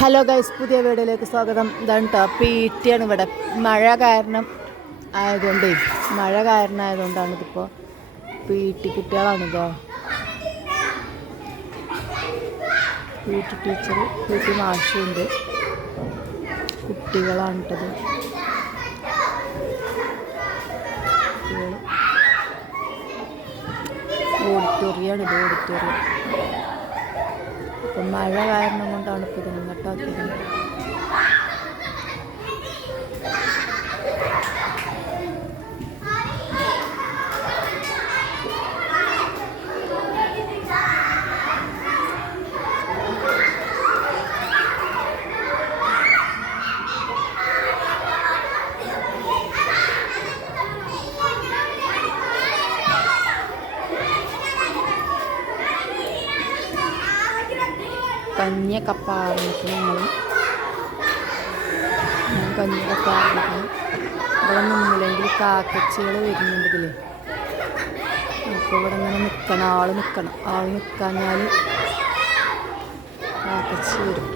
Hello guys, പുതിയ വീഡിയോയിലേക്ക് സ്വാഗതം. ഇതാണ് കേട്ടോ PT ആണ് ഇവിടെ. മഴ കാരണമായതുകൊണ്ടാണ് ഇതിപ്പോൾ PT കുട്ടികളാണിതോ. PT ടീച്ചർ, PT മാഷുണ്ട്, കുട്ടികളാണ് കേട്ടത്. ഓഡിറ്റോറിയമാണിത്, ഓഡിറ്റോറിയം. അപ്പം മഴ കാരണം കൊണ്ടാണ് ഇപ്പോൾ ഇത് ഇങ്ങോട്ടാക്കിയത്. കഞ്ഞിയൊക്കെ പാർന്നിട്ട് കഞ്ഞിയൊക്കെ പാർന്നിട്ട് ഇവിടെ നിന്നില്ലെങ്കിൽ കാക്കച്ചികൾ വരുന്നുണ്ട് ഇതിൽ. അപ്പോൾ ഇവിടെ ഇങ്ങനെ നിൽക്കണം, ആൾ നിൽക്കണം. ആൾ നിൽക്കാഞ്ഞാൽ കാക്കച്ചി വരും.